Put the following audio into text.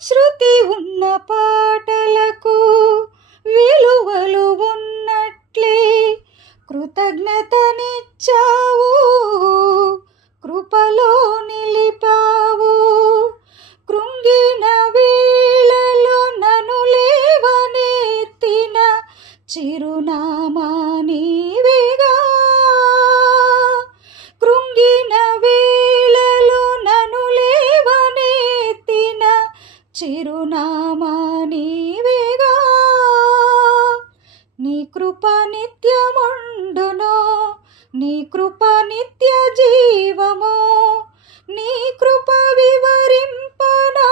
శృతి ఉన్న పాటలకు విలువలు ఉన్నట్లే కృతజ్ఞతనిచ్చావు, కృపలో నిలిపావు. కృంగిన వేళలో నన్ను లేవనెత్తిన చిరునామా నీవేగా. కృంగిన వేళలో నన్ను లేవనెత్తిన చిరునామా నీవేగా. నీ కృప నిత్యముండును, నీ కృప నిత్య జీవము, నీ కృప వివరింప నా